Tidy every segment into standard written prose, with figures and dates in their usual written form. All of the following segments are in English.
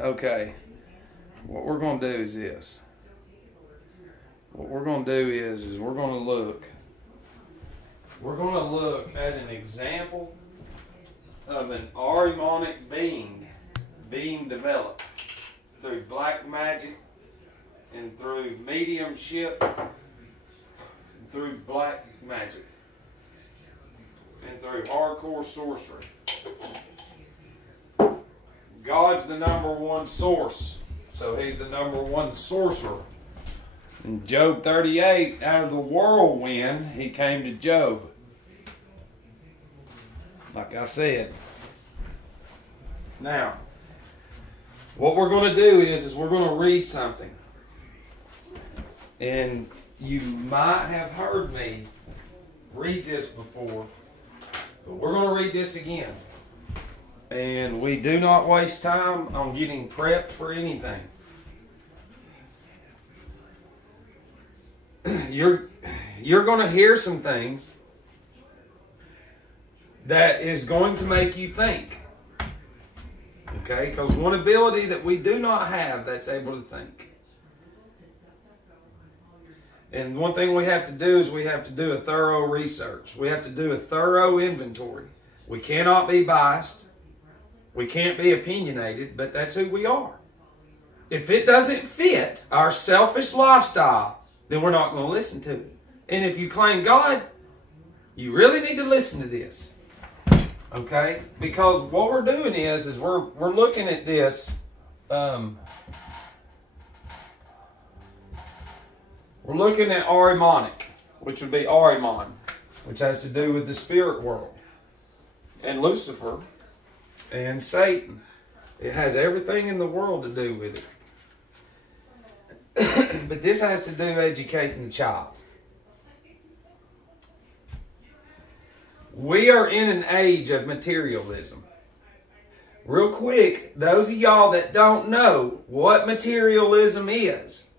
Okay. What we're going to do is this. What we're going to do is we're going to look. We're going to look at an example of an Ahrimanic being developed through black magic and through mediumship, and through black magic, and through hardcore sorcery. God's the number one source, so He's the number one sorcerer. In Job 38, out of the whirlwind, He came to Job. Like I said. Now, what we're going to do is we're going to read something. And you might have heard me read this before, but we're going to read this again. And we do not waste time on getting prepped for anything. You're going to hear some things that is going to make you think. Okay? Because one ability that we do not have that's able to think. And one thing we have to do is we have to do a thorough research. We have to do a thorough inventory. We cannot be biased. We can't be opinionated, but that's who we are. If it doesn't fit our selfish lifestyle, then we're not going to listen to it. And if you claim God, you really need to listen to this. Okay? Because what we're doing is we're looking at this. We're looking at Ahrimanic, which would be Ahriman, which has to do with the spirit world. And Lucifer and Satan. It has everything in the world to do with it. But this has to do educating the child. We are in an age of materialism. Real quick, those of y'all that don't know what materialism is,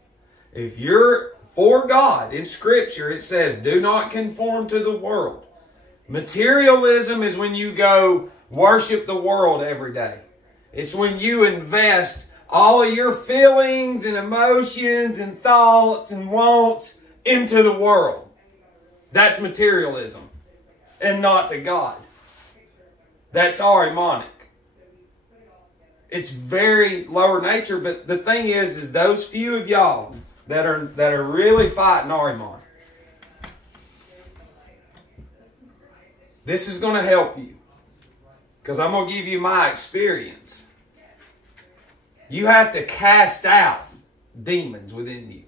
if you're for God, in Scripture it says, do not conform to the world. Materialism is when you go worship the world every day. It's when you invest all of your feelings and emotions and thoughts and wants into the world. That's materialism. And not to God. That's Ahrimanic. It's very lower nature, but the thing is those few of y'all that are really fighting Ahriman, this is going to help you. Because I'm going to give you my experience. You have to cast out demons within you.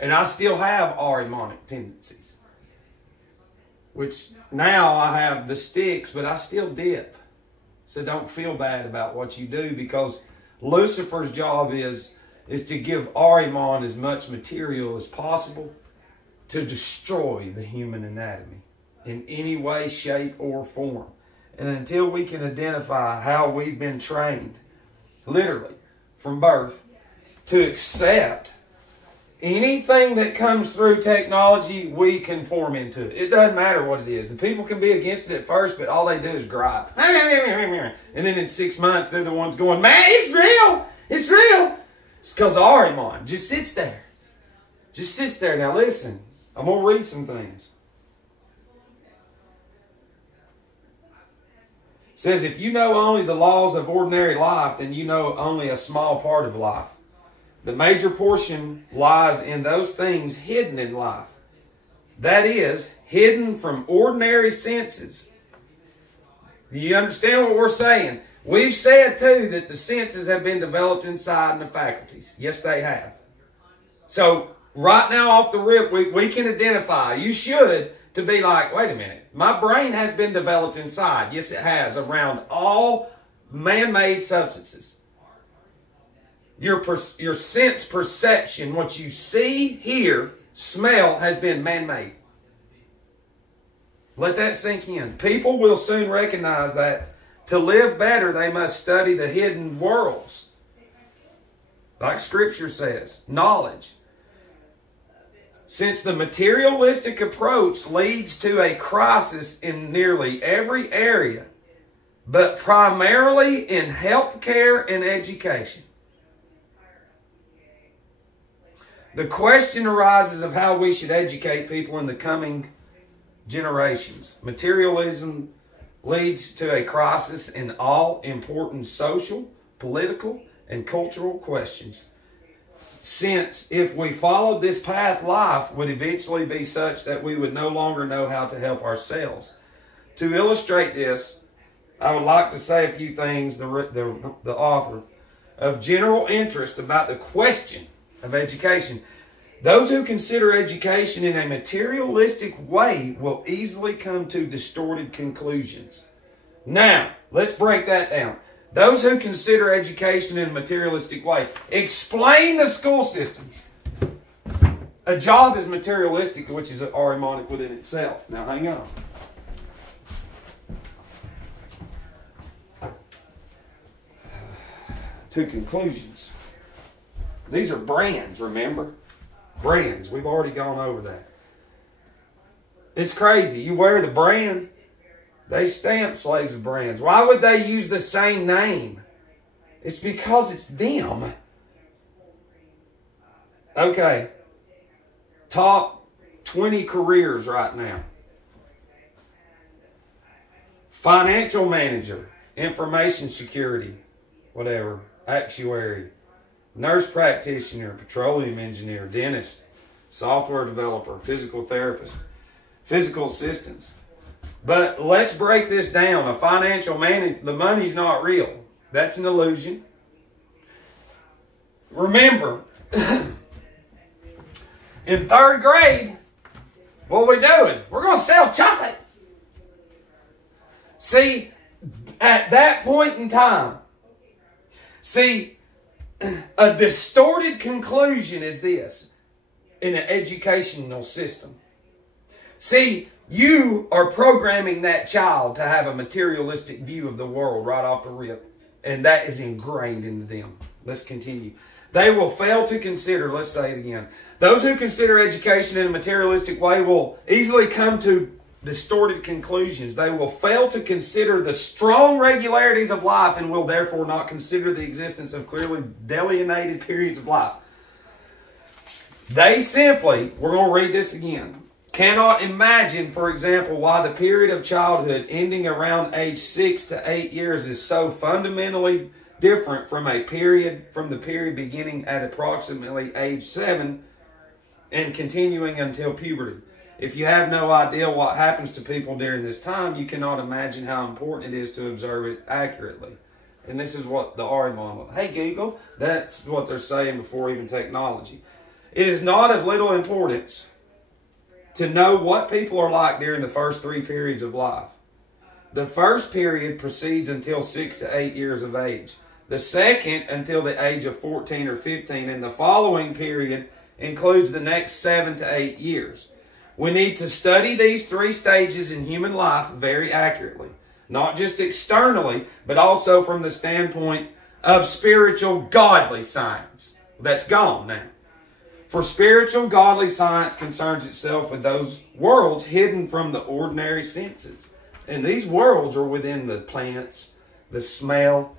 And I still have Ahrimanic tendencies. Which now I have the sticks, but I still dip. So don't feel bad about what you do, because Lucifer's job is to give Ahriman as much material as possible to destroy the human anatomy in any way, shape, or form. And until we can identify how we've been trained, literally, from birth, to accept anything that comes through technology, we conform into it. It doesn't matter what it is. The people can be against it at first, but all they do is gripe. And then in 6 months, they're the ones going, man, it's real! It's real! It's because Ahriman just sits there. Just sits there. Now listen, I'm going to read some things. It says, if you know only the laws of ordinary life, then you know only a small part of life. The major portion lies in those things hidden in life. That is, hidden from ordinary senses. Do you understand what we're saying? We've said, too, that the senses have been developed inside in the faculties. Yes, they have. So, right now off the rip, we can identify. You should, to be like, wait a minute. My brain has been developed inside. Yes, it has. Around all man-made substances. Your sense perception, what you see, hear, smell, has been man-made. Let that sink in. People will soon recognize that to live better, they must study the hidden worlds. Like Scripture says, knowledge. Since the materialistic approach leads to a crisis in nearly every area, but primarily in healthcare and education. The question arises of how we should educate people in the coming generations. Materialism leads to a crisis in all important social, political, and cultural questions. Since if we followed this path, life would eventually be such that we would no longer know how to help ourselves. To illustrate this, I would like to say a few things, the author, of general interest about the question of education. Those who consider education in a materialistic way will easily come to distorted conclusions. Now, let's break that down. Those who consider education in a materialistic way. Explain the school systems. A job is materialistic, which is armonic within itself. Now, hang on. Two conclusions. These are brands, remember? Brands. We've already gone over that. It's crazy. You wear the brand. They stamp slaves with brands. Why would they use the same name? It's because it's them. Okay. Top 20 careers right now. Financial manager, information security, whatever, actuary, nurse practitioner, petroleum engineer, dentist, software developer, physical therapist, physical assistants. But let's break this down. A financial manager, the money's not real. That's an illusion. Remember, in 3rd grade, what are we doing? We're going to sell chocolate. See, at that point in time, a distorted conclusion is this in an educational system. See, you are programming that child to have a materialistic view of the world right off the rip. And that is ingrained into them. Let's continue. They will fail to consider, let's say it again. Those who consider education in a materialistic way will easily come to distorted conclusions. They will fail to consider the strong regularities of life and will therefore not consider the existence of clearly delineated periods of life. They simply, we're going to read this again, cannot imagine, for example, why the period of childhood ending around age 6 to 8 years is so fundamentally different from the period beginning at approximately age 7 and continuing until puberty. If you have no idea what happens to people during this time, you cannot imagine how important it is to observe it accurately. And this is what the RMON, hey Google, that's what they're saying before even technology. It is not of little importance to know what people are like during the first 3 periods of life. The first period proceeds until 6 to 8 years of age. The second until the age of 14 or 15. And the following period includes the next 7 to 8 years. We need to study these 3 stages in human life very accurately. Not just externally, but also from the standpoint of spiritual godly science. That's gone now. For spiritual godly science concerns itself with those worlds hidden from the ordinary senses. And these worlds are within the plants, the smell,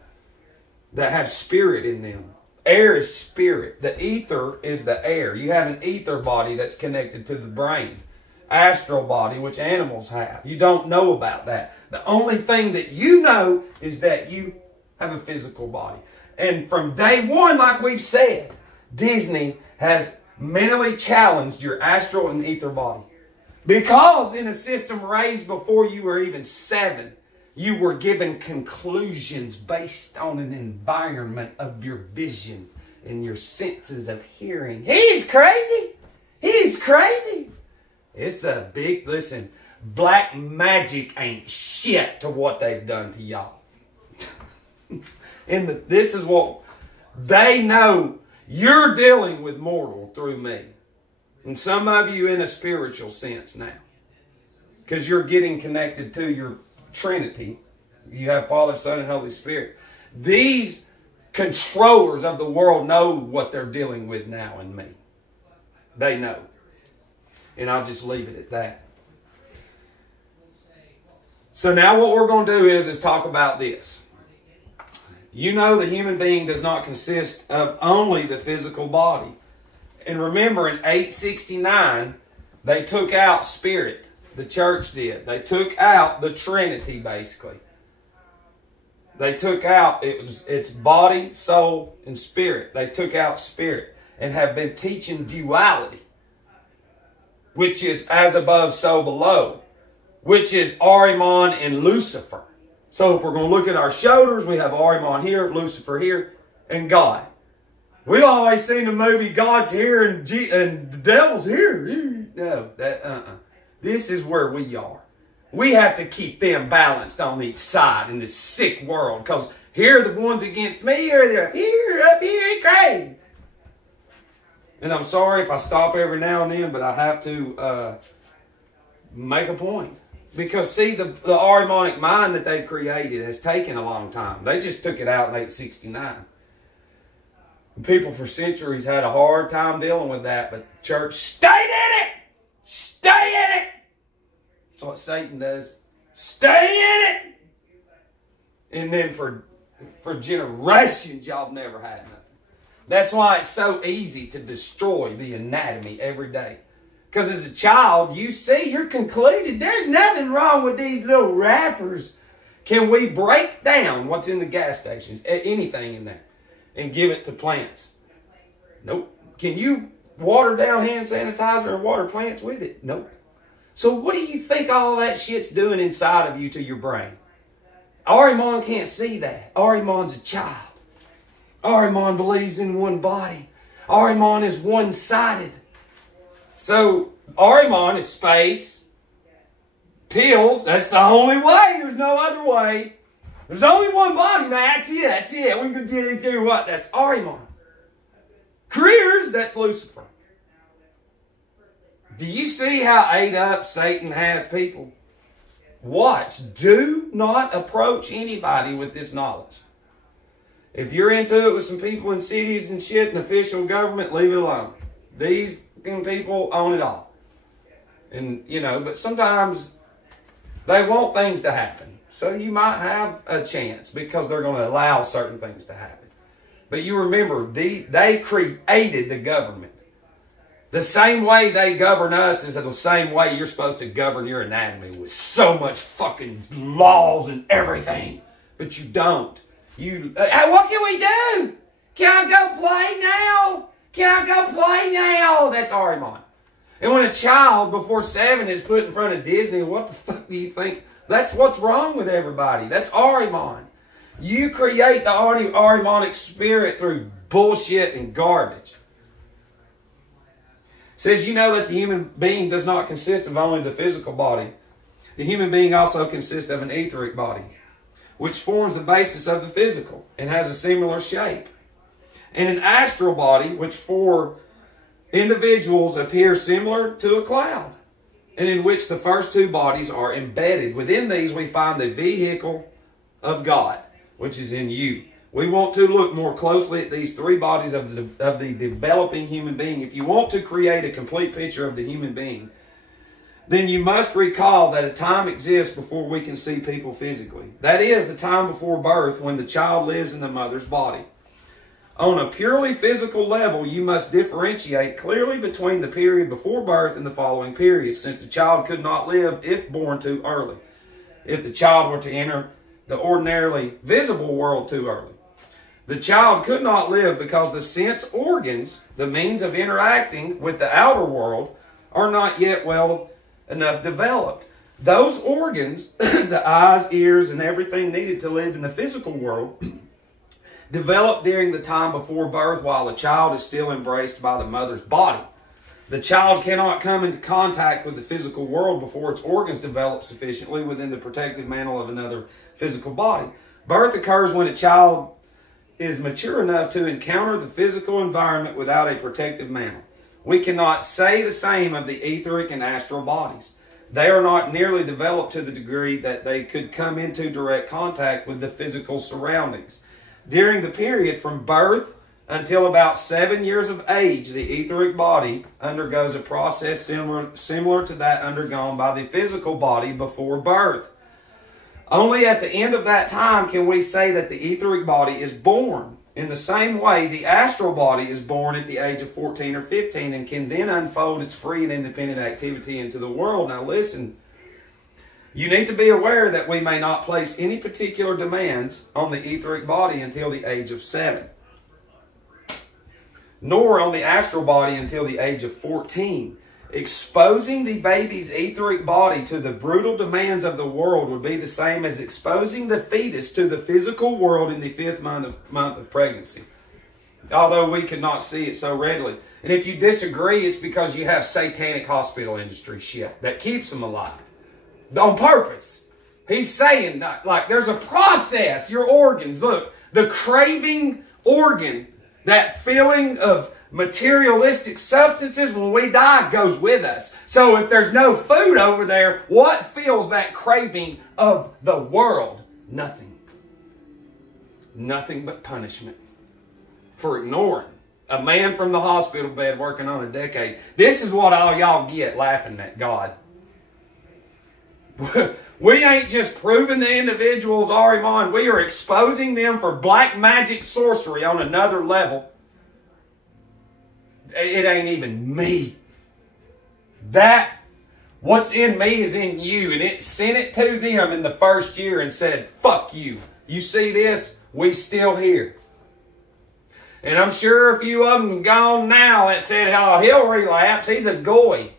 that have spirit in them. Air is spirit. The ether is the air. You have an ether body that's connected to the brain. Astral body, which animals have. You don't know about that. The only thing that you know is that you have a physical body. And from day one, like we've said, Disney has mentally challenged your astral and ether body. Because in a system raised before you were even 7, you were given conclusions based on an environment of your vision and your senses of hearing. He's crazy. He's crazy. It's a big, listen, black magic ain't shit to what they've done to y'all. And this is what they know. You're dealing with mortal through me. And some of you in a spiritual sense now. Because you're getting connected to your Trinity. You have Father, Son, and Holy Spirit. These controllers of the world know what they're dealing with now in me. They know. And I'll just leave it at that. So now what we're going to do is talk about this. You know the human being does not consist of only the physical body. And remember, in 869, they took out spirit. The church did. They took out the Trinity, basically. They took out, it's body, soul, and spirit. They took out spirit and have been teaching duality, which is as above, so below, which is Ahriman and Lucifer. So if we're going to look at our shoulders, we have Ahriman here, Lucifer here, and God. We've always seen the movie God's here and the devil's here. No, this is where we are. We have to keep them balanced on each side in this sick world, because here are the ones against me, or they're up here, crazy. And I'm sorry if I stop every now and then, but I have to make a point. Because, see, the Ahrimanic mind that they've created has taken a long time. They just took it out in 869. People for centuries had a hard time dealing with that, but the church stayed in it! Stay in it! That's what Satan does. Stay in it! And then for generations, y'all have never had nothing. That's why it's so easy to destroy the anatomy every day. Because as a child, you see, you're concluded, there's nothing wrong with these little wrappers. Can we break down what's in the gas stations, anything in there, and give it to plants? Nope. Can you water down hand sanitizer and water plants with it? Nope. So what do you think all that shit's doing inside of you to your brain? Ahriman can't see that. Ahriman's a child. Ahriman believes in one body. Ahriman is one-sided. So Ahriman is space, pills. That's the only way. There's no other way. There's only one body, man. That's it. That's it. We could get into what? That's Ahriman. Careers, that's Lucifer. Do you see how ate up Satan has people? Watch. Do not approach anybody with this knowledge. If you're into it with some people in cities and shit and official government, leave it alone. These people own it all. And, you know, but sometimes they want things to happen. So you might have a chance because they're going to allow certain things to happen. But you remember, they created the government. The same way they govern us is the same way you're supposed to govern your anatomy, with so much fucking laws and everything. But you don't. What can we do? Can I go play now? Can I go play now? That's Ahriman. And when a child before 7 is put in front of Disney, what the fuck do you think? That's what's wrong with everybody. That's Ahriman. You create the Ahrimanic spirit through bullshit and garbage. It says, you know that the human being does not consist of only the physical body. The human being also consists of an etheric body, which forms the basis of the physical and has a similar shape. And an astral body, which for individuals appears similar to a cloud, and in which the first two bodies are embedded. Within these we find the vehicle of God, which is in you. We want to look more closely at these three bodies of the developing human being. If you want to create a complete picture of the human being, then you must recall that a time exists before we can see people physically. That is the time before birth, when the child lives in the mother's body. On a purely physical level, you must differentiate clearly between the period before birth and the following period, since the child could not live if born too early, if the child were to enter the ordinarily visible world too early. The child could not live because the sense organs, the means of interacting with the outer world, are not yet well enough developed. Those organs, the eyes, ears, and everything needed to live in the physical world, develop during the time before birth while the child is still embraced by the mother's body. The child cannot come into contact with the physical world before its organs develop sufficiently within the protective mantle of another physical body. Birth occurs when a child is mature enough to encounter the physical environment without a protective mantle. We cannot say the same of the etheric and astral bodies. They are not nearly developed to the degree that they could come into direct contact with the physical surroundings. During the period from birth until about 7 years of age, the etheric body undergoes a process similar to that undergone by the physical body before birth. Only at the end of that time can we say that the etheric body is born In the same way, the astral body is born at the age of 14 or 15 and can then unfold its free and independent activity into the world. Now listen, you need to be aware that we may not place any particular demands on the etheric body until the age of 7, nor on the astral body until the age of 14. Exposing the baby's etheric body to the brutal demands of the world would be the same as exposing the fetus to the physical world in the 5th month of pregnancy, although we could not see it so readily. And if you disagree, it's because you have satanic hospital industry shit that keeps them alive on purpose. He's saying that, like, there's a process. Your organs, look, the craving organ, that feeling of materialistic substances when we die goes with us. So if there's no food over there, what fills that craving of the world? Nothing. Nothing but punishment for ignoring a man from the hospital bed working on a decade. This is what all y'all get laughing at God. We ain't just proving the individuals Ariman. We are exposing them for black magic sorcery on another level. It ain't even me. That, what's in me is in you. And it sent it to them in the first year and said, fuck you. You see this? We still here. And I'm sure a few of them gone now that said, oh, he'll relapse. He's a goy.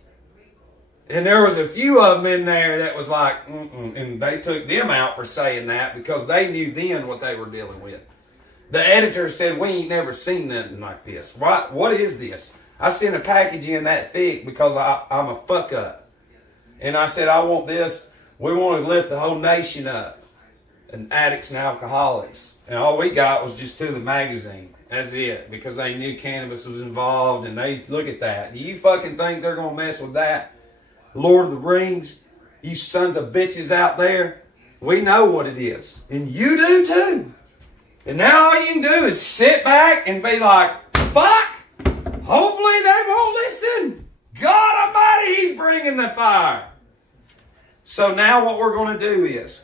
And there was a few of them in there that was like, and they took them out for saying that because they knew then what they were dealing with. The editor said, we ain't never seen nothing like this. What is this? I sent a package in that thick because I'm a fuck up. And I said, I want this. We want to lift the whole nation up. And addicts and alcoholics. And all we got was just to the magazine. That's it. Because they knew cannabis was involved. And they, look at that. Do you fucking think they're going to mess with that? Lord of the Rings, you sons of bitches out there, we know what it is. And you do too. And now all you can do is sit back and be like, fuck, hopefully they won't listen. God Almighty, He's bringing the fire. So now what we're going to do is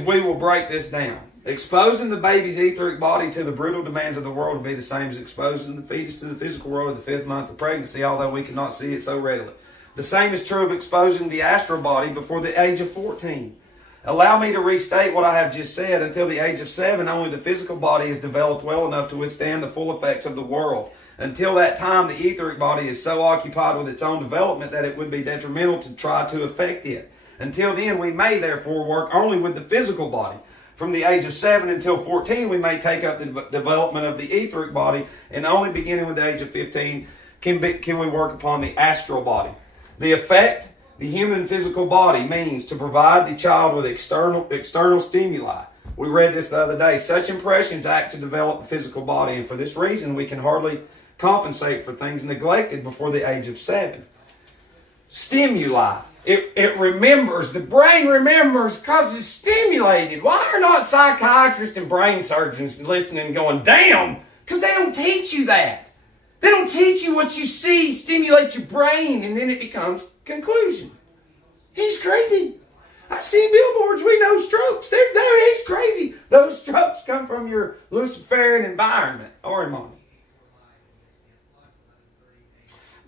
we will break this down. Exposing the baby's etheric body to the brutal demands of the world will be the same as exposing the fetus to the physical world of the 5th month of pregnancy, although we cannot see it so readily. The same is true of exposing the astral body before the age of 14. Allow me to restate what I have just said. Until the age of 7, only the physical body is developed well enough to withstand the full effects of the world. Until that time, the etheric body is so occupied with its own development that it would be detrimental to try to affect it. Until then, we may therefore work only with the physical body. From the age of 7 until 14, we may take up the development of the etheric body, and only beginning with the age of 15 can we work upon the astral body. The effect the human physical body means to provide the child with external stimuli. We read this the other day. Such impressions act to develop the physical body, and for this reason we can hardly compensate for things neglected before the age of 7. Stimuli. It remembers. The brain remembers because it's stimulated. Why are not psychiatrists and brain surgeons listening and going, damn? Because they don't teach you that. They don't teach you what you see stimulates your brain, and then it becomes conclusion. He's crazy. I've seen billboards. We know strokes. He's crazy. Those strokes come from your Luciferian environment. Ormond.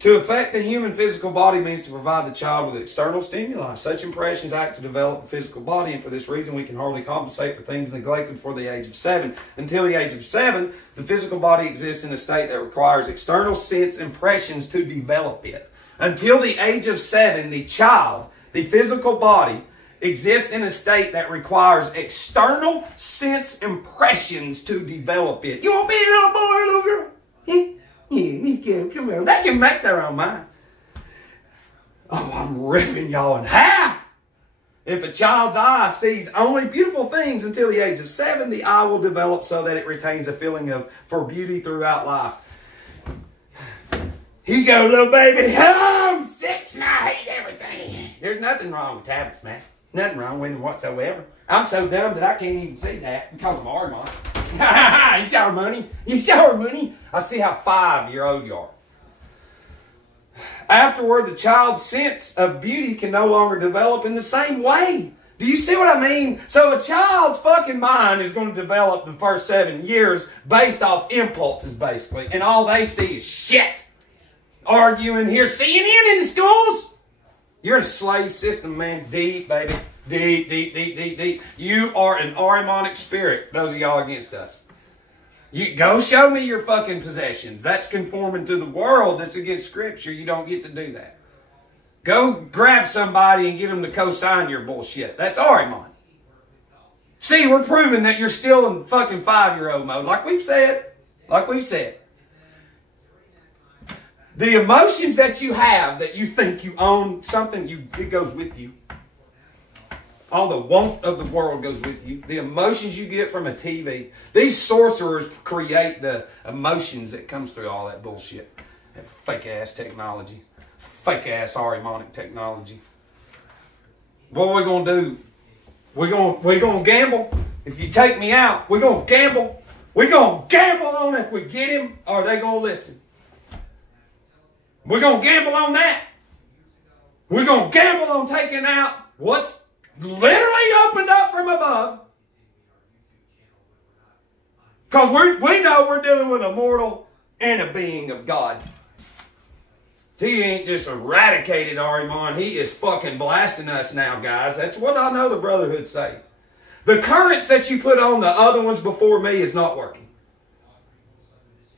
To affect the human physical body means to provide the child with external stimuli. Such impressions act to develop the physical body, and for this reason we can hardly compensate for things neglected before the age of 7. Until the age of 7, the physical body exists in a state that requires external sense impressions to develop it. Until the age of 7, the child, the physical body, exists in a state that requires external sense impressions to develop it. You want to be a little boy or little girl? Yeah, come on. They can make their own mind. Oh, I'm ripping y'all in half. If a child's eye sees only beautiful things until the age of 7, the eye will develop so that it retains a feeling for beauty throughout life. Here you go, little baby. Oh, I'm 6 and I hate everything. There's nothing wrong with tablets, man. Nothing wrong with them whatsoever. I'm so dumb that I can't even see that because of our mom. You saw her money? You saw her money? I see how 5-year-old you are. Afterward, the child's sense of beauty can no longer develop in the same way. Do you see what I mean? So a child's fucking mind is going to develop the first 7 years based off impulses, basically. And all they see is shit. Arguing here, CNN in the schools. You're in a slave system, man. Deep, baby. Deep, deep, deep, deep, deep. You are an Aramonic spirit. Those of y'all against us. You go show me your fucking possessions. That's conforming to the world. That's against Scripture. You don't get to do that. Go grab somebody and get them to co-sign your bullshit. That's Aramon. See, we're proving that you're still in fucking 5-year-old mode. Like we've said. Like we've said. The emotions that you have, that you think you own something, it goes with you. All the want of the world goes with you. The emotions you get from a TV. These sorcerers create the emotions that comes through all that bullshit. That fake-ass technology. Fake-ass Aramonic technology. What are we going to do? We're going to gamble. If you take me out, we're going to gamble. We're going to gamble on if we get him, or are they going to listen? We're going to gamble on that. We're going to gamble on taking out what's literally opened up from above. Because we know we're dealing with a mortal and a being of God. He ain't just eradicated Aramon. He is fucking blasting us now, guys. That's what I know the Brotherhood say. The currents that you put on the other ones before me is not working.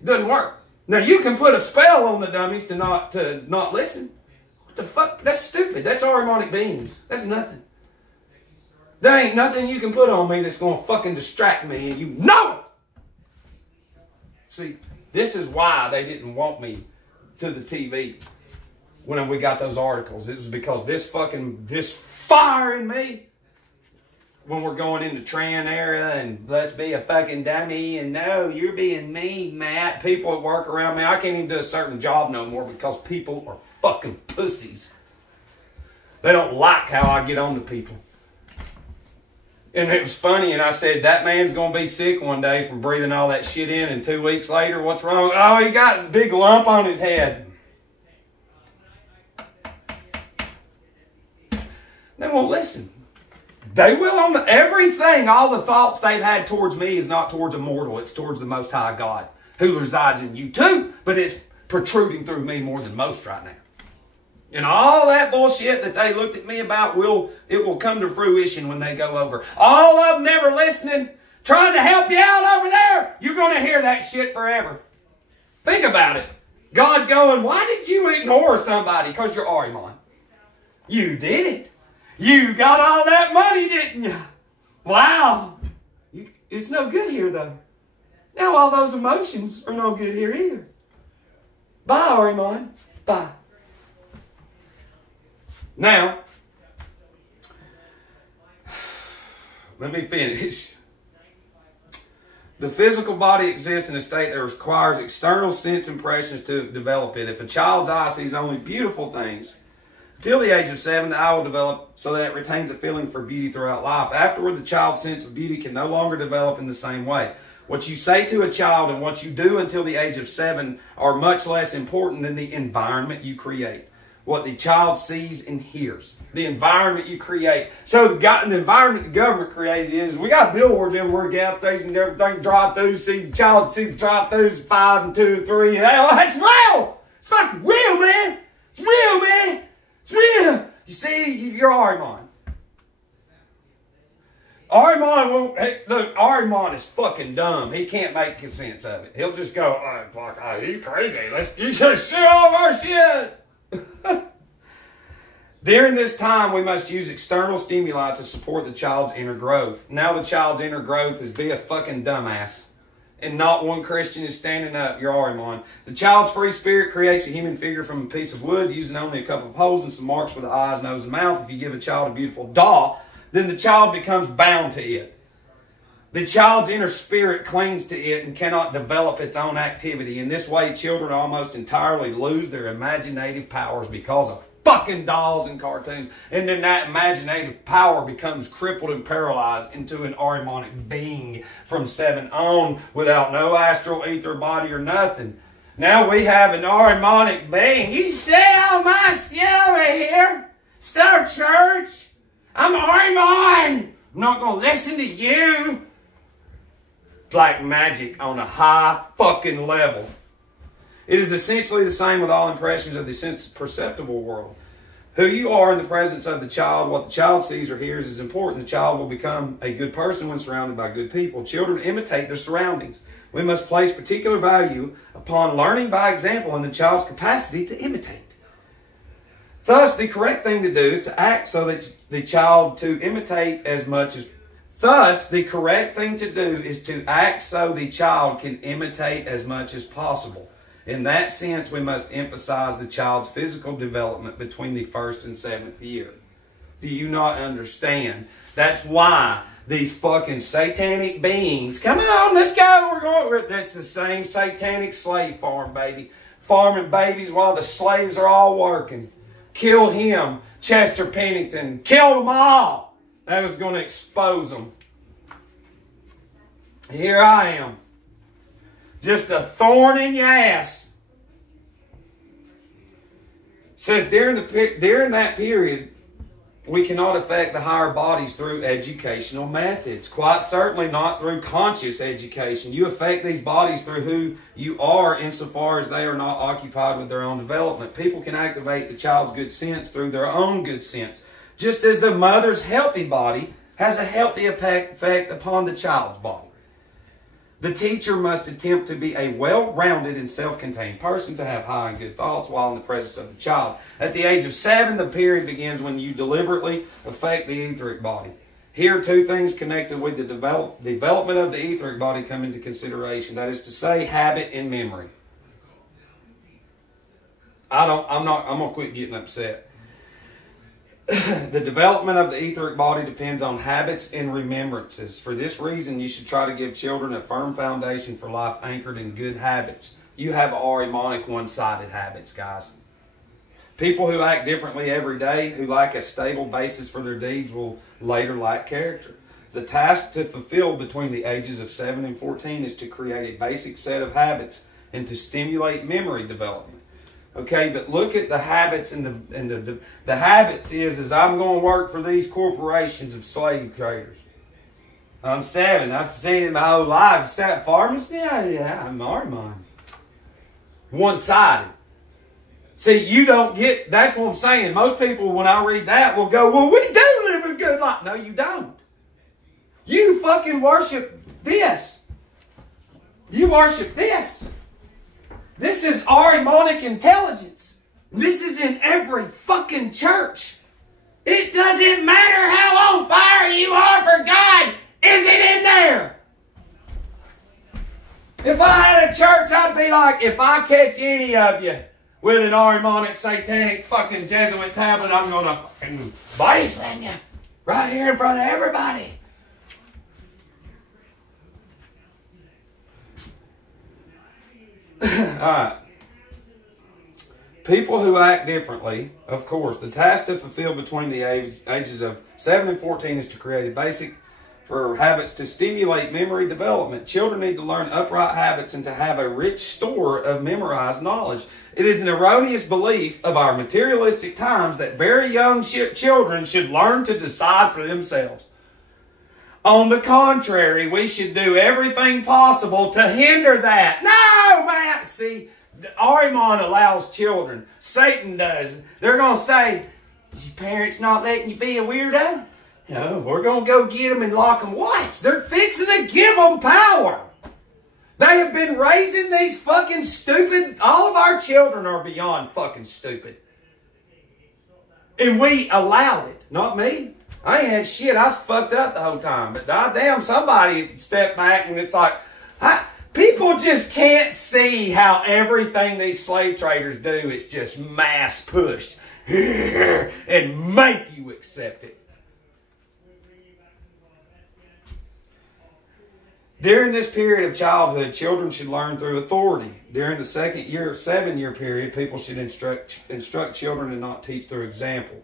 Doesn't work. Now, you can put a spell on the dummies to not listen. What the fuck? That's stupid. That's Aramonic beings. That's nothing. There ain't nothing you can put on me that's going to fucking distract me, and you know it! See, this is why they didn't want me to the TV when we got those articles. It was because this fire in me, when we're going into Tran era and let's be a fucking dummy and no, you're being mean, Matt. People at work around me, I can't even do a certain job no more because people are fucking pussies. They don't like how I get on to people. And it was funny, and I said, that man's going to be sick one day from breathing all that shit in, and 2 weeks later, what's wrong? Oh, he got a big lump on his head. They won't listen. They will on everything. All the thoughts they've had towards me is not towards a mortal. It's towards the Most High God, who resides in you too, but it's protruding through me more than most right now. And all that bullshit that they looked at me about, it will come to fruition when they go over. All of them never listening, trying to help you out over there. You're going to hear that shit forever. Think about it. God going, why did you ignore somebody? Because you're Aramon. You did it. You got all that money, didn't you? Wow. It's no good here, though. Now all those emotions are no good here either. Bye, Aramon. Bye. Now, let me finish. The physical body exists in a state that requires external sense impressions to develop it. If a child's eye sees only beautiful things, till the age of 7, the eye will develop so that it retains a feeling for beauty throughout life. Afterward, the child's sense of beauty can no longer develop in the same way. What you say to a child and what you do until the age of 7 are much less important than the environment you create. What the child sees and hears. The environment you create. So the environment the government created is, we got billboards everywhere, gas stations, everything, drive-throughs, see the child, see the drive-throughs, 5 and 2 and 3. And that's real! It's fucking real, man! It's real, man! It's real! You see, you're Aramon. Aramon won't, hey, look, Aramon is fucking dumb. He can't make sense of it. He'll just go, oh, fuck, oh, he's crazy. You just see all of our shit. During this time, we must use external stimuli to support the child's inner growth. Now the child's inner growth is be a fucking dumbass. And not one Christian is standing up. You're Aramon. The child's free spirit creates a human figure from a piece of wood using only a couple of holes and some marks for the eyes, nose, and mouth. If you give a child a beautiful doll, then the child becomes bound to it. The child's inner spirit clings to it and cannot develop its own activity. In this way, children almost entirely lose their imaginative powers because of fucking dolls and cartoons. And then that imaginative power becomes crippled and paralyzed into an Aramonic being from 7 on without no astral ether body or nothing. Now we have an Aramonic being. You see all my shit over here? Star Church? I'm Armon. I'm not going to listen to you. Black magic on a high fucking level. It is essentially the same with all impressions of the sense perceptible world. Who you are in the presence of the child, what the child sees or hears is important. The child will become a good person when surrounded by good people. Children imitate their surroundings. We must place particular value upon learning by example and the child's capacity to imitate. Thus, the correct thing to do is to act so that the child to imitate as much as... Thus, the correct thing to do is to act so the child can imitate as much as possible. In that sense, we must emphasize the child's physical development between the 1st and 7th year. Do you not understand? That's why these fucking satanic beings, come on, let's go. That's the same satanic slave farm, baby. Farming babies while the slaves are all working. Kill him, Chester Pennington. Kill them all. That was going to expose them. Here I am. Just a thorn in your ass. It says during that period, we cannot affect the higher bodies through educational methods. Quite certainly not through conscious education. You affect these bodies through who you are insofar as they are not occupied with their own development. People can activate the child's good sense through their own good sense. Just as the mother's healthy body has a healthy effect upon the child's body. The teacher must attempt to be a well-rounded and self-contained person, to have high and good thoughts while in the presence of the child. At the age of 7, the period begins when you deliberately affect the etheric body. Here, two things connected with the development of the etheric body come into consideration. That is to say, habit and memory. I'm going to quit getting upset. The development of the etheric body depends on habits and remembrances. For this reason, you should try to give children a firm foundation for life anchored in good habits. You have Arimonic one-sided habits, guys. People who act differently every day, who lack a stable basis for their deeds, will later lack character. The task to fulfill between the ages of 7 and 14 is to create a basic set of habits and to stimulate memory development. Okay, but look at the habits, and the habits is I'm going to work for these corporations of slave traders. I'm 7. I've seen it my whole life. Farmers? Yeah, I'm Arimon. One-sided. See, you don't get, that's what I'm saying. Most people, when I read that, will go, well, we do live a good life. No, you don't. You fucking worship this. You worship this. This is Arimonic intelligence. This is in every fucking church. It doesn't matter how on fire you are for God. Is it in there? If I had a church, I'd be like, if I catch any of you with an Arimonic satanic fucking Jesuit tablet, I'm going to fucking body slam you right here in front of everybody. Alright. People who act differently, of course, the task to fulfill between the ages of 7 and 14 is to create a basic for habits to stimulate memory development. Children need to learn upright habits and to have a rich store of memorized knowledge. It is an erroneous belief of our materialistic times that very young children should learn to decide for themselves. On the contrary, we should do everything possible to hinder that. No, man! See, Arimon allows children. Satan does. They're going to say, is your parents not letting you be a weirdo? No, we're going to go get them and lock them. Watch, they're fixing to give them power. They have been raising these fucking stupid... All of our children are beyond fucking stupid. And we allowed it. Not me. I ain't had shit. I was fucked up the whole time. But goddamn, somebody stepped back and it's like... People just can't see how everything these slave traders do is just mass pushed. And make you accept it. During this period of childhood, children should learn through authority. During the 7-year period, people should instruct children and not teach through example.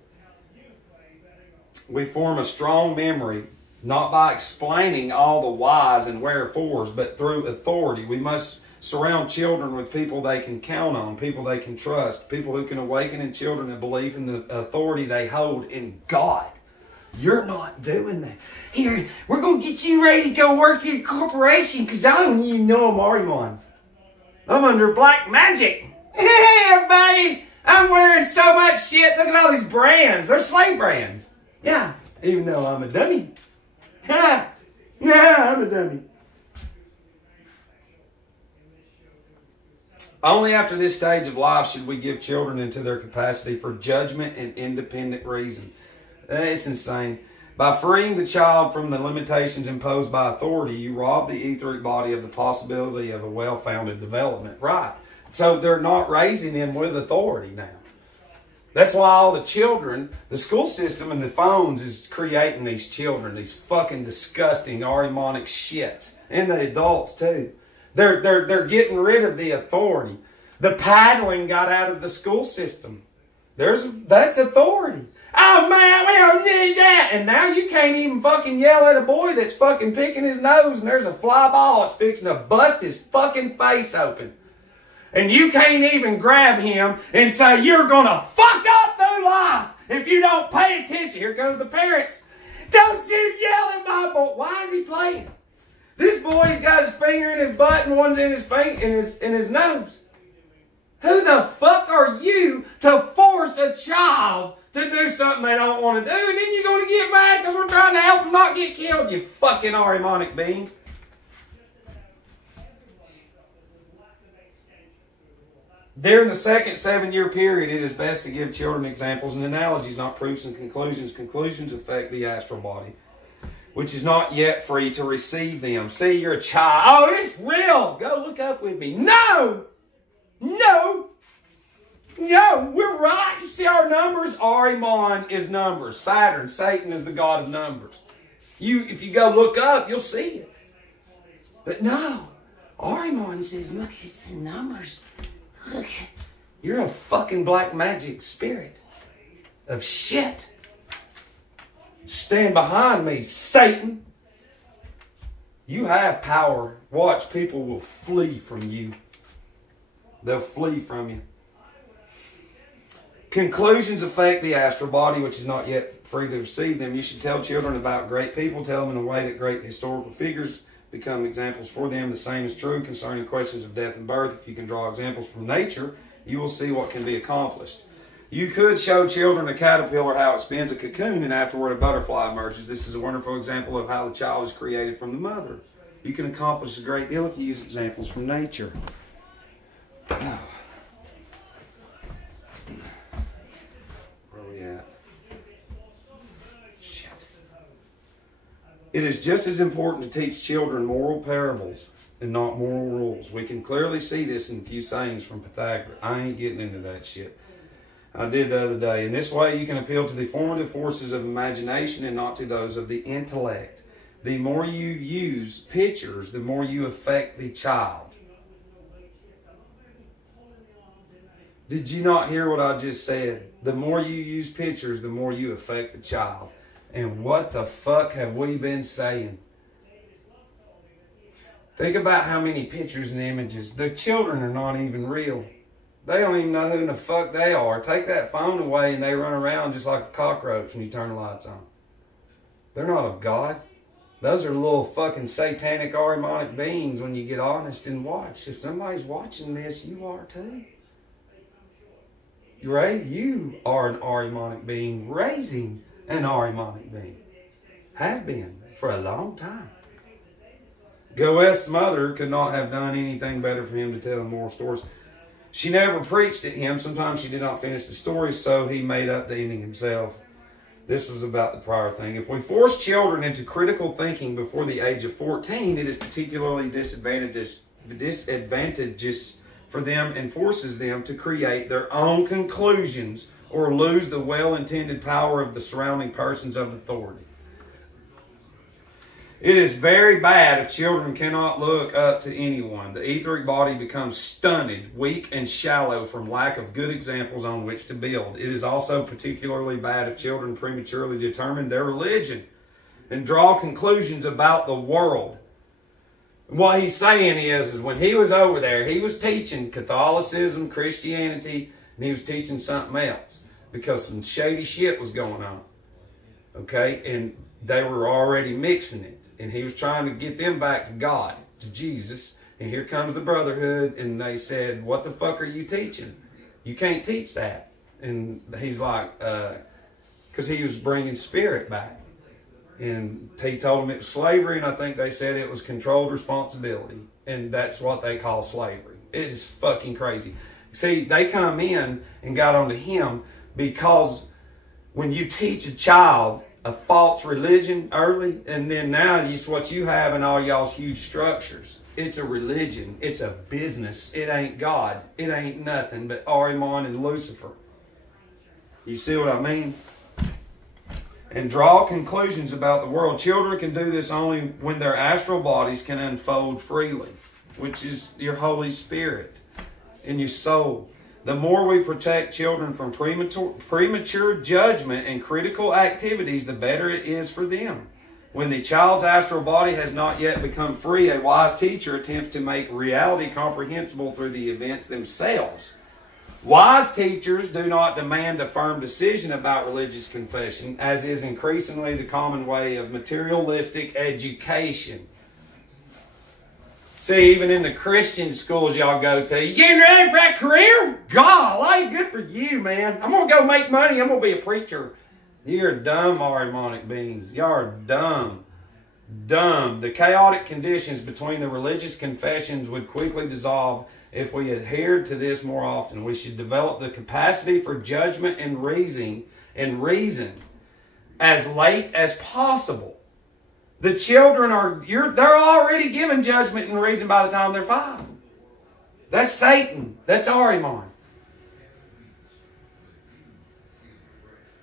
We form a strong memory, not by explaining all the whys and wherefores, but through authority. We must surround children with people they can count on, people they can trust, people who can awaken in children a belief in the authority they hold in God. You're not doing that. Here, we're going to get you ready to go work in a corporation because I don't even know I'm Arimon. I'm under black magic. Hey, everybody. I'm wearing so much shit. Look at all these brands. They're slave brands. Yeah, even though I'm a dummy. Ha! Yeah, I'm a dummy. Only after this stage of life should we give children into their capacity for judgment and independent reason. It's insane. By freeing the child from the limitations imposed by authority, you rob the etheric body of the possibility of a well-founded development. Right. So they're not raising him with authority now. That's why all the children, the school system and the phones is creating these children, these fucking disgusting Arimonic shits. And the adults too. They're getting rid of the authority. The paddling got out of the school system. That's authority. Oh man, we don't need that. And now you can't even fucking yell at a boy that's fucking picking his nose and there's a fly ball that's fixing to bust his fucking face open. And you can't even grab him and say, you're going to fuck up through life if you don't pay attention. Here comes the parents. Don't you yell at my boy. Why is he playing? This boy's got his finger in his butt and one's in his nose. Who the fuck are you to force a child to do something they don't want to do, and then you're going to get mad because we're trying to help them not get killed, you fucking Arimonic being. During the second 7-year period, it is best to give children examples and analogies, not proofs and conclusions. Conclusions affect the astral body, which is not yet free to receive them. See, you're a child. Oh, it's real. Go look up with me. No! No! No, we're right. You see our numbers? Arimon is numbers. Saturn, Satan is the god of numbers. If you go look up, you'll see it. But no, Arimon says, look, it's the numbers. Look, you're a fucking black magic spirit of shit. Stand behind me, Satan. You have power. Watch, people will flee from you. They'll flee from you. Conclusions affect the astral body, which is not yet free to receive them. You should tell children about great people. Tell them in a way that great historical figures become examples for them. The same is true concerning questions of death and birth. If you can draw examples from nature, you will see what can be accomplished. You could show children a caterpillar how it spins a cocoon and afterward a butterfly emerges. This is a wonderful example of how the child is created from the mother. You can accomplish a great deal if you use examples from nature. Oh. It is just as important to teach children moral parables and not moral rules. We can clearly see this in a few sayings from Pythagoras. I ain't getting into that shit. I did the other day. In this way, you can appeal to the formative forces of imagination and not to those of the intellect. The more you use pictures, the more you affect the child. Did you not hear what I just said? The more you use pictures, the more you affect the child. And what the fuck have we been saying? Think about how many pictures and images. The children are not even real. They don't even know who in the fuck they are. Take that phone away and they run around just like a cockroach when you turn the lights on. They're not of God. Those are little fucking satanic Arimonic beings when you get honest and watch. If somebody's watching this, you are too. Right? You are an Arimonic being raising an Arimonic being. Have been for a long time. Goeth's mother could not have done anything better for him to tell him moral stories. She never preached at him. Sometimes she did not finish the stories, so he made up the ending himself. This was about the prior thing. If we force children into critical thinking before the age of 14, it is particularly disadvantageous for them and forces them to create their own conclusions or lose the well-intended power of the surrounding persons of authority. It is very bad if children cannot look up to anyone. The etheric body becomes stunted, weak, and shallow from lack of good examples on which to build. It is also particularly bad if children prematurely determine their religion and draw conclusions about the world. What he's saying is when he was over there, he was teaching Catholicism, Christianity, and he was teaching something else because some shady shit was going on. Okay? And they were already mixing it. And he was trying to get them back to God, to Jesus. And here comes the brotherhood. And they said, what the fuck are you teaching? You can't teach that. And he's like, because he was bringing spirit back. And he told them it was slavery. And I think they said it was controlled responsibility. And that's what they call slavery. It is fucking crazy. See, they come in and got onto him because when you teach a child a false religion early, and then now it's what you have in all y'all's huge structures. It's a religion. It's a business. It ain't God. It ain't nothing but Ahriman and Lucifer. You see what I mean? And draw conclusions about the world. Children can do this only when their astral bodies can unfold freely, which is your Holy Spirit in your soul. The more we protect children from premature judgment and critical activities, the better it is for them. When the child's astral body has not yet become free, a wise teacher attempts to make reality comprehensible through the events themselves. Wise teachers do not demand a firm decision about religious confession, as is increasingly the common way of materialistic education. See, even in the Christian schools y'all go to, you getting ready for that career? Golly, good for you, man. I'm going to go make money. I'm going to be a preacher. You're dumb, Ahrimanic beings. Y'all are dumb. Dumb. The chaotic conditions between the religious confessions would quickly dissolve if we adhered to this more often. We should develop the capacity for judgment and reason as late as possible. The children they're already given judgment and reason by the time they're 5. That's Satan. That's Ahriman.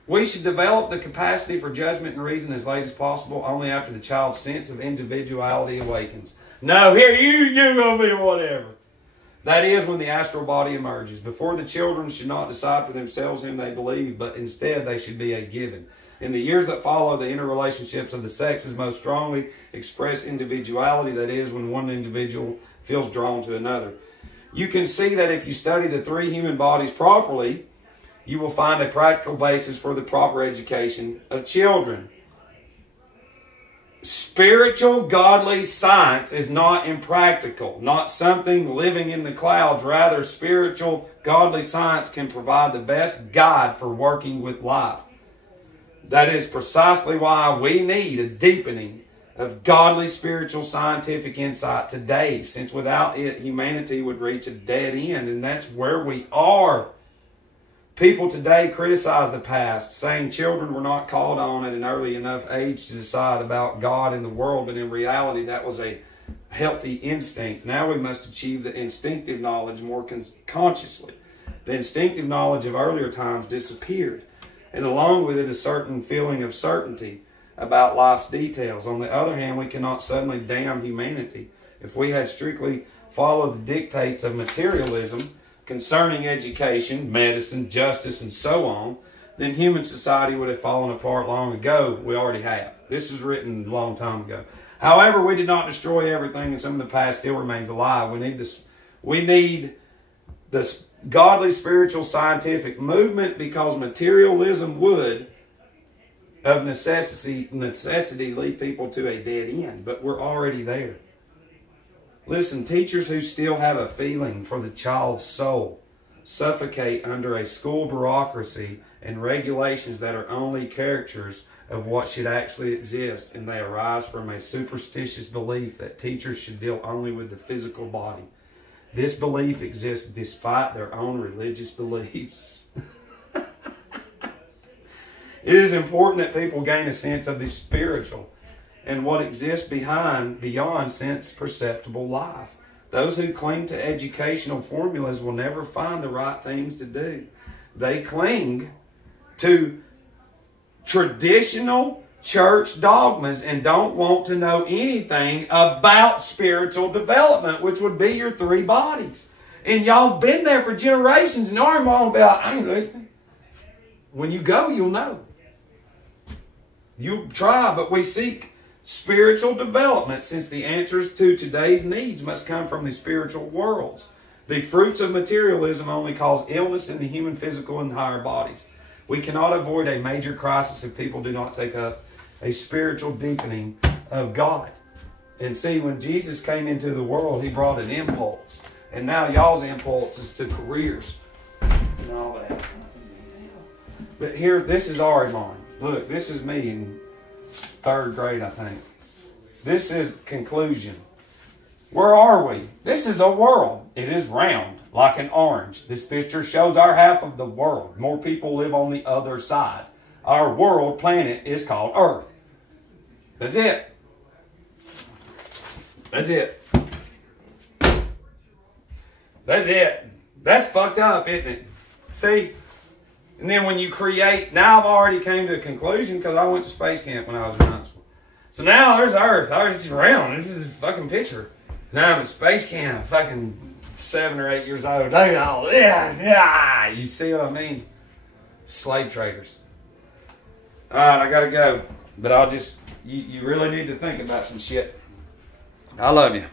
We should develop the capacity for judgment and reason as late as possible, only after the child's sense of individuality awakens. No, here, you're going to be whatever. That is when the astral body emerges. Before, the children should not decide for themselves whom they believe, but instead they should be a given. In the years that follow, the interrelationships of the sexes most strongly express individuality. That is, when one individual feels drawn to another. You can see that if you study the 3 human bodies properly, you will find a practical basis for the proper education of children. Spiritual, godly science is not impractical, not something living in the clouds. Rather, spiritual, godly science can provide the best guide for working with life. That is precisely why we need a deepening of godly, spiritual, scientific insight today, since without it, humanity would reach a dead end, and that's where we are. People today criticize the past, saying children were not called on at an early enough age to decide about God and the world, but in reality that was a healthy instinct. Now we must achieve the instinctive knowledge more consciously. The instinctive knowledge of earlier times disappeared, and along with it a certain feeling of certainty about life's details. On the other hand, we cannot suddenly damn humanity. If we had strictly followed the dictates of materialism concerning education, medicine, justice, and so on, then human society would have fallen apart long ago. We already have. This was written a long time ago. However, we did not destroy everything, and some of the past still remains alive. We need this godly, spiritual, scientific movement, because materialism would, of necessity lead people to a dead end. But we're already there. Listen, teachers who still have a feeling for the child's soul suffocate under a school bureaucracy and regulations that are only caricatures of what should actually exist, and they arise from a superstitious belief that teachers should deal only with the physical body. This belief exists despite their own religious beliefs. It is important that people gain a sense of the spiritual and what exists beyond sense-perceptible life. Those who cling to educational formulas will never find the right things to do. They cling to traditional church dogmas and don't want to know anything about spiritual development, which would be your 3 bodies. And y'all been there for generations, and our mom will be like, I ain't listening. When you go, you'll know. You'll try, but we seek spiritual development, since the answers to today's needs must come from the spiritual worlds. The fruits of materialism only cause illness in the human physical and higher bodies. We cannot avoid a major crisis if people do not take up a spiritual deepening of God. And see, when Jesus came into the world, he brought an impulse. And now y'all's impulse is to careers and all that. But here, this is Arimon. Look, this is me in 3rd grade, I think. This is conclusion. Where are we? This is a world. It is round, like an orange. This picture shows our half of the world. More people live on the other side. Our world planet is called Earth. That's it. That's it. That's it. That's fucked up, isn't it? See? And then when you create, now I've already came to a conclusion because I went to space camp when I was in high school. So now there's Earth. This is round. This is a fucking picture. Now I'm at space camp, fucking 7 or 8 years old. Yeah. You see what I mean? Slave traders. All right, I gotta go. But I'll just, you really need to think about some shit. I love you.